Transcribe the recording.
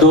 2